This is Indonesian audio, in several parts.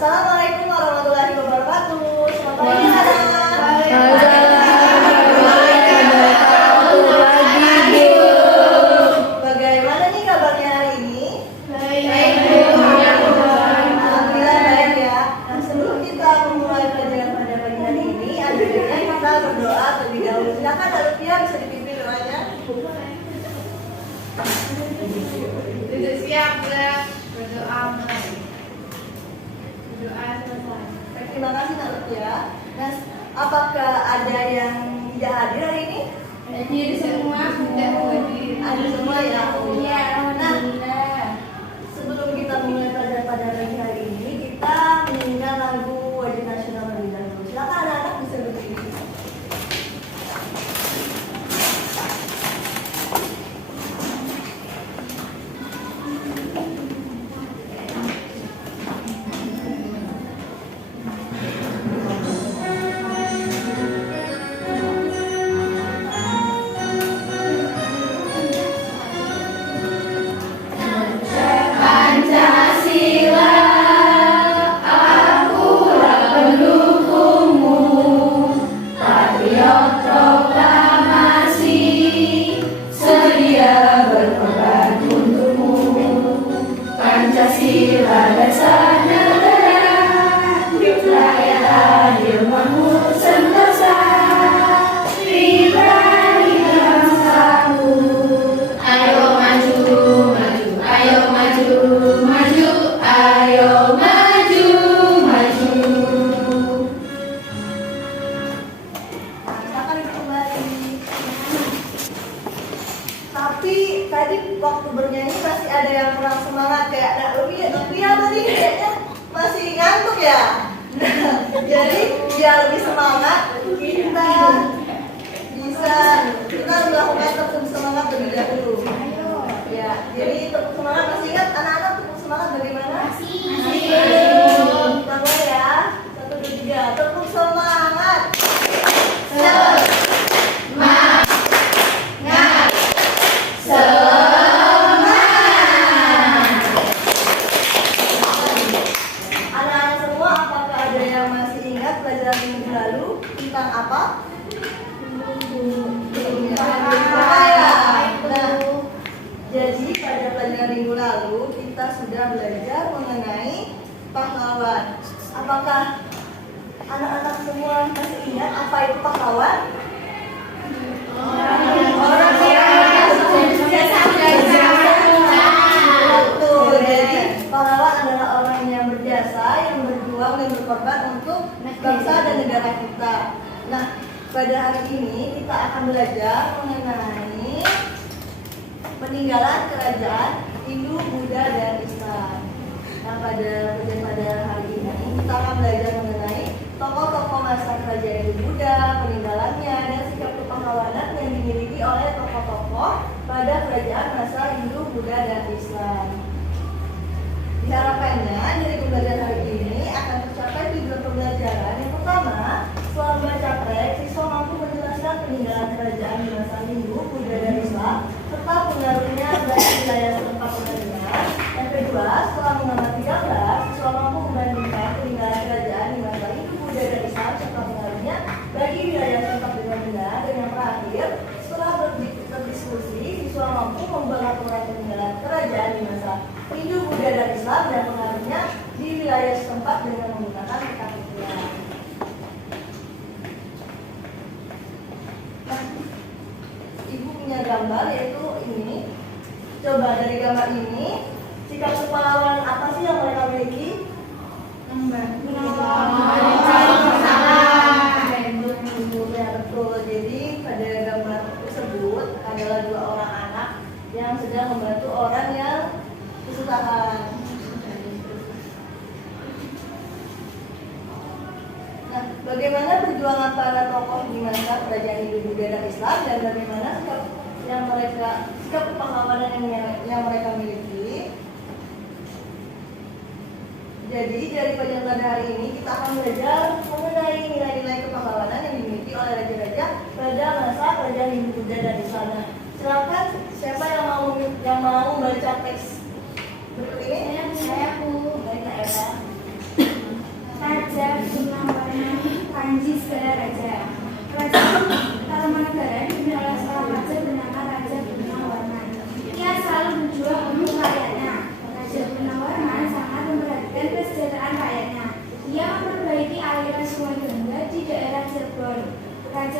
Assalamualaikum warahmatullahi wabarakatuh. Selamat pagi anak. Bagaimana nih kabarnya hari ini? Baik. Alhamdulillah baik ya. Nah, sebelum kita memulai pelajaran pada pagi hari ini, ada baiknya kita berdoa terlebih dahulu. Silakan Alfia bisa dipimpin doanya. Duduk siap, berdoa mulai. Berdoa selesai. Terima kasih Alfia. Nah, apakah ada yang tidak hadir hari ini? Hadir semua sudah hadir. Ada semua ya. Iya, alhamdulillah. Sebelum kita mulai pelajaran pada pagi hari ini, kita menyanyikan lagu wajib nasional terlebih dahulu. Silakan anak-anak bisa berdiri. Pancasila, akulah pendukungmu. Patriot proklamasi, sedia berkorban untukmu. Pancasila dasar negara, rakyat adil makmur sentosa. Pribadi bangsaku, ayo maju, maju, ayo maju, maju, ayo maju, maju. Silakan kembali. Tapi tadi waktu bernyanyi masih ada yang kurang semangat kayak Lupia tadi kayaknya masih ngantuk ya. Jadi biar lebih semangat kita melakukan tepuk semangat terlebih dahulu. Ya, jadi tepuk semangat masih ingat anak-anak tepuk semangat bagaimana? Pertama ya, 1, 2, 3 tepuk semangat. Anak-anak semua, apakah ada yang masih ingat pelajaran minggu lalu tentang apa? Nah, jadi pada pelajaran minggu lalu kita sudah belajar mengenai pahlawan. Apakah anak-anak semua masih ingat apa itu pahlawan? Orang yang betul. Jadi pahlawan adalah orang yang berjasa, yang berjuang dan berkorban untuk bangsa dan negara kita. Nah, pada hari ini kita akan belajar mengenai peninggalan kerajaan Hindu, Buddha, dan Islam. Nah, pada hari ini kita akan belajar mengenai tokoh-tokoh masa kerajaan Hindu, Buddha, peninggalannya, dan sikap kepahlawanan yang dimiliki oleh tokoh-tokoh pada kerajaan masa Hindu, Buddha, dan Islam. Diharapkannya dari pembelajaran hari ini akan tercapai tujuan pembelajaran. Yang pertama, setelah membaca teks, siswa mampu menjelaskan peninggalan kerajaan di masa Hindu, Buddha, dan Islam serta pengaruhnya bagi wilayah setempat pendengar. Yang kedua, setelah mengamati gambar, siswa mampu membandingkan peninggalan kerajaan di masa Hindu, Buddha, dan Islam serta pengaruhnya bagi wilayah setempat pendengar. Dan yang terakhir, setelah berdiskusi, siswa mampu membuat laporan peninggalan kerajaan di masa Hindu, Buddha, dan Islam dan pengaruhnya di wilayah setempat dengan menggunakan rekapitulasi. Nah, Ibu punya gambar yaitu ini. Coba dari gambar ini, sikap kepahlawanan apa sih yang mereka miliki? Ya, betul. Jadi pada gambar tersebut adalah 2 orang anak yang sedang membantu orang yang kesusahan. Nah, bagaimana perjuangan para tokoh di masa kerajaan Hindu, Buddha, dan Islam dan bagaimana sikap kepahlawanan yang mereka miliki? Jadi dari pelajaran pada hari ini kita akan belajar mengenai nilai-nilai kepahlawanan yang dimiliki oleh raja-raja pada masa kerajaan Hindu, Buddha, dan Islam. Nah, silakan siapa yang mau baca teks berikut ini? Saya Bu. Baik, Kak Eva.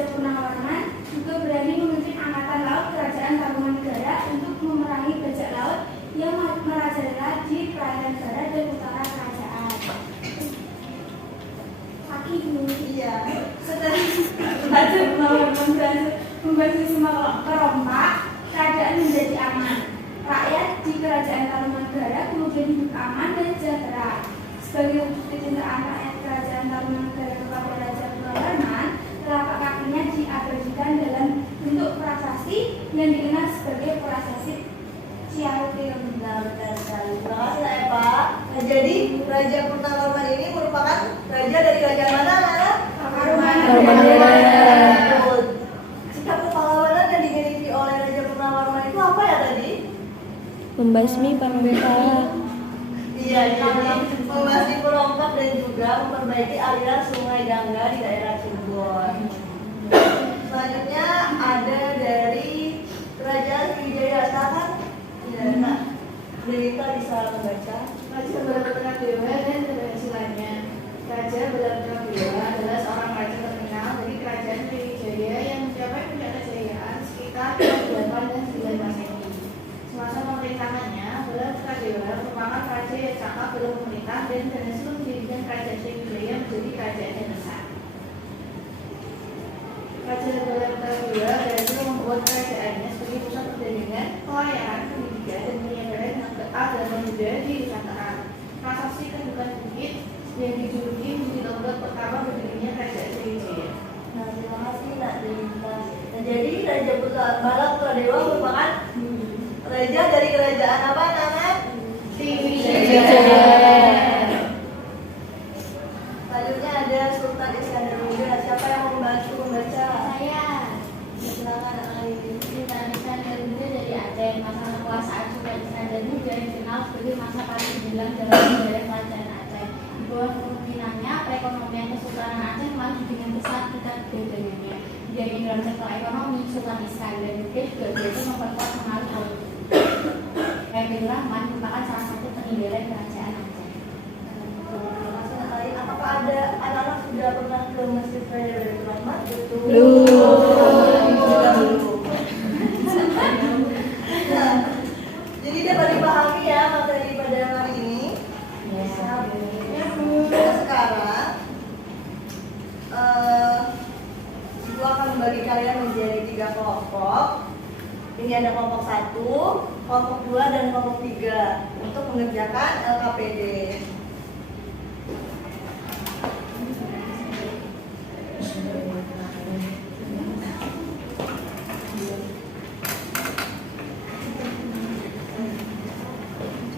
Raja Purnawarman juga berani memimpin angkatan laut Kerajaan Tarumanegara untuk memerangi bajak laut yang merajalela di perairan barat dan utara kerajaan. Kaki dulu. Iya. Setelah Raja Purnawarman berhasil membasmi semua perompak, keadaan menjadi aman. Rakyat di Kerajaan Tarumanegara kemudian hidup aman dan sejahtera. Sebagai wujud kecintaan rakyat Kerajaan Tarumanegara kepada Raja Purnawarman, telapak kakinya diabadikan dalam bentuk prasasti yang dikenal sebagai prasasti Ciarutil. Nah, benar sekali. Terima kasih ya Pak. Nah, jadi Raja Purnawarman ini merupakan raja dari kerajaan mana, Nana? Tarumanegara. Sikap kepahlawanan yang dimiliki oleh Raja Purnawarman itu apa ya tadi? Membasmi perompak. Iya, jadi membasmi perompak dan juga memperbaiki aliran Sungai Gangga di daerah Cirebon. Selanjutnya ada dari Kerajaan Sriwijaya. Silakan. Ya, Kak. Kita bisa membaca. Raja Balatradewa dan generasi lainnya. Raja Balatradewa adalah seorang raja terkenal dari kerajaan Sriwijaya yang mencapai puncak kejayaan sekitar tahun 8 dan 9 Masehi. Semasa pemerintahannya, Balatradewa merupakan raja yang cakap dalam memerintah dan berhasil mendirikan kerajaan Sriwijaya menjadi kerajaan yang besar. Raja Balatradewa berhasil membuat kerajaannya sebagai pusat perdagangan, pelayaran, pendidikan, dan penyebaran agama Buddha di Nusantara. Prasasti Kedudukan Bukit yang dijuluki menjadi tonggak pertama berdirinya kerajaan Sriwijaya. Nah, terima kasih Nak Dewa. Nah, jadi Raja Balatradewa merupakan raja dari kerajaan apa, Nana? Sriwijaya. Selanjutnya ada Sultan Iskandar Muda. Siapa yang mau membantu membaca? Saya Silakan Nana Lili. Sultan Iskandar Muda dari Aceh. Masa kekuasaan Sultan Iskandar Muda yang dikenal sebagai masa paling gemilang dalam sejarah kerajaan Aceh. Di bawah kepemimpinannya, perekonomian Kesultanan Aceh maju dengan pesat ketika kedatangannya. Dari dalam sektor ekonomi, Sultan Iskandar Muda juga biasa memperkuat pengaruh politik. Raden Rahman merupakan salah satu peninggalan kerajaan Aceh. Terima kasih Nak Lili. Apakah ada anak-anak sudah pernah ke Masjid Raya Raden Rahman? Betul. Sudah belum. Nah, jadi dapat dipahami ya materi pada hari ini. Nah, sekarang Ibu akan membagi kalian menjadi 3 kelompok. Ini ada kelompok 1, kelompok 2, dan kelompok 3 untuk mengerjakan LKPD.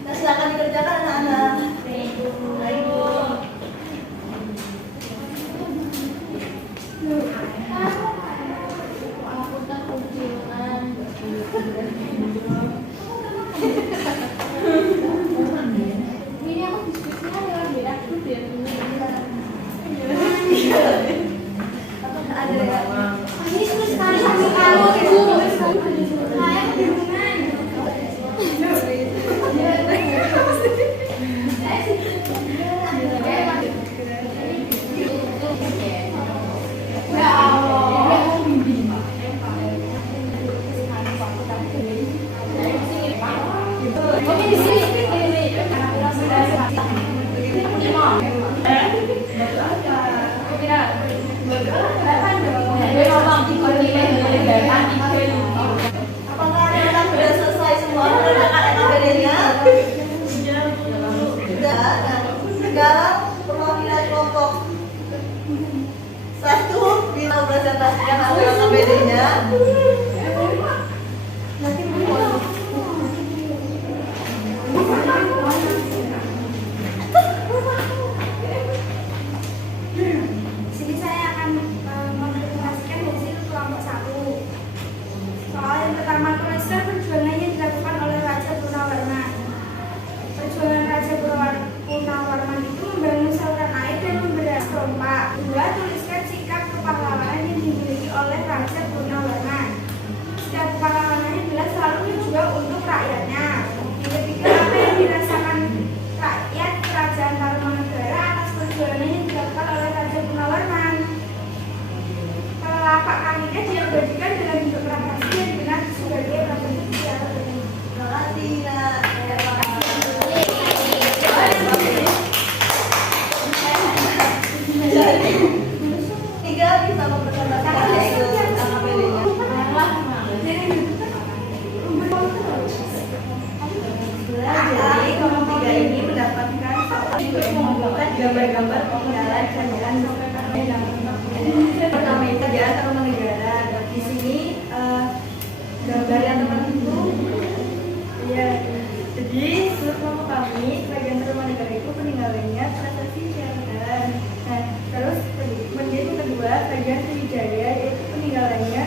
Nah, silakan dikerjakan anak-anak. Ayo. Aku tak kunjungan. Ini aku diskusinya lewat beda aku biar Ada ya? ini sulit sekali sama kamu ibu. Saya kebingungan. Ya Allah. Oke di sini. Apakah anak-anak sudah selesai semua mengerjakan LKPD-nya? Sudah. Nah, sekarang perwakilan kelompok 1 bisa presentasikan hasil LKPD-nya. Sini saya akan mempresentasikan hasil kelompok 1. Soal yang pertama, meneruskan perjuangan yang dilakukan oleh Raja Purnawarman. Perjuangan Raja Purnawarman itu membangun saluran air dan memberantas perompak. 2. Tuliskan sikap kepahlawanan yang dimiliki oleh Raja Purnawarman. mengumpulkan gambar-gambar peninggalan kerajaan pertama itu kerajaan Tarumanegara. Di sini gambar yang teman itu ya. Jadi menurut kelompok kami kerajaan Tarumanegara itu peninggalannya prasasti Syahdan. Nah terus kemudian yang kedua kerajaan Sriwijaya yaitu peninggalannya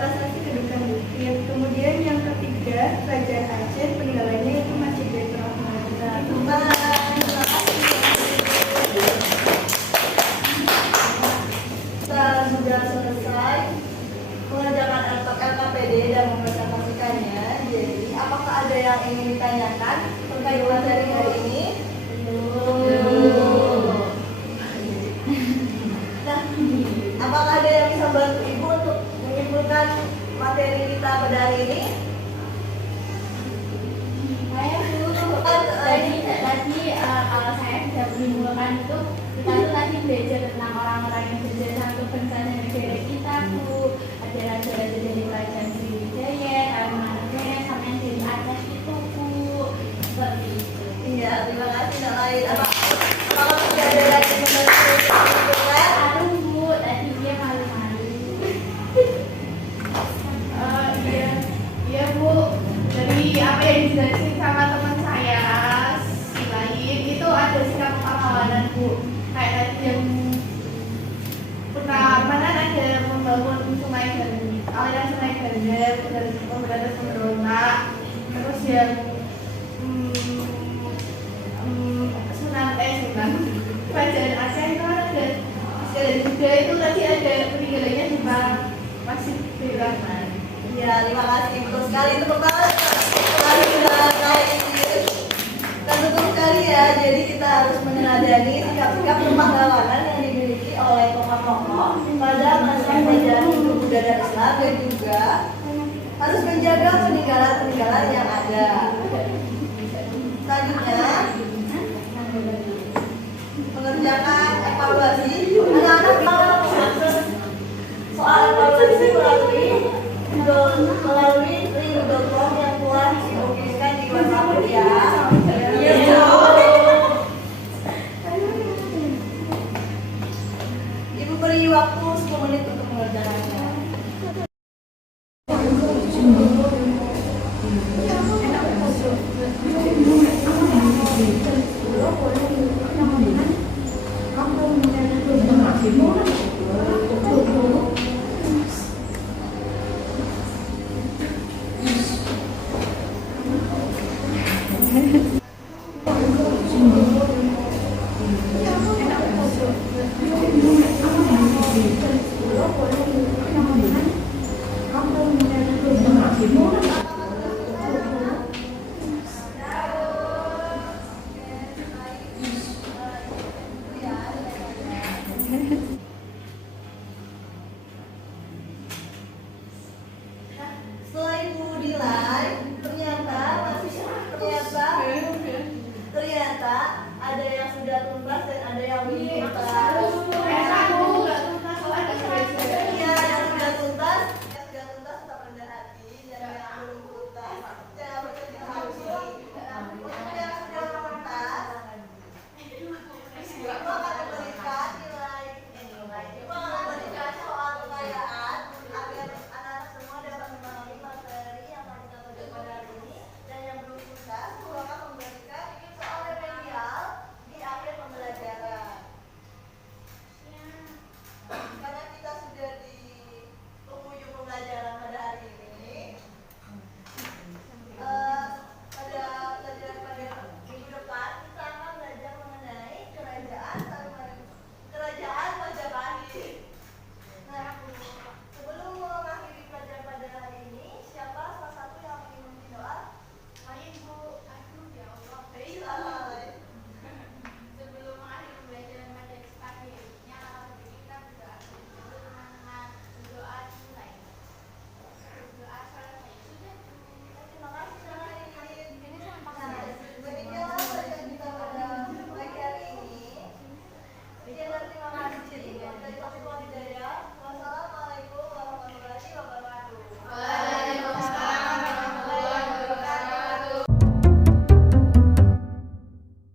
prasasti Kedukan Bukit. Kemudian yang ketiga kerajaan Aceh peninggalannya yaitu Masjid Baitur Rahman. Kita sudah selesai mengerjakan LKPD dan mempresentasikannya. Jadi, apakah ada yang ingin ditanyakan terkait materi hari ini? Nah, apakah ada yang bisa bantu Ibu untuk menyimpulkan materi kita pada hari ini? Saya dulu tadi kalau saya bisa menyimpulkan itu kita tuh tadi belajar tentang orang-orang yang berjasa satu bangsa dan negara kita Bu. Ada raja-raja dari kerajaan Sriwijaya, Tarumanegara, sama yang dari Aceh itu Bu. Seperti itu. Iya, terima kasih. Yang lain apakah sudah ada lagi menyimpulkan? Aduh Bu, tadi dia malu-malu. Iya Bu, dari apa yang dijelasin sama teman saya lain itu ada sikap pahlawanan Bu. Kayak tadi yang pertamanan ada membangun aliran sungai Bandar dan pemberantasan pemberontak. Terus yang Sunan Kerajaan Aceh itu kan ada dan juga itu tadi ada peninggalannya di Masjid Baitur Rahman. Ya, terima kasih. Betul sekali itu pertama kali sudah naik ini. Dan betul sekali ya, jadi kita harus meneladani sikap-sikap kepahlawanan yang dimiliki oleh tokoh-tokoh pada masa kerajaan Hindu Buddha dan Islam dan juga harus menjaga peninggalan-peninggalan yang ada. Selanjutnya mengerjakan evaluasi. Anak-anak soal evaluasi melalui link Google Form yang telah dipublikasikan di WhatsApp ya. Ibu beri waktu 10 menit untuk mengerjakannya. Setelah Ibu nilai, ternyata ada yang sudah tuntas dan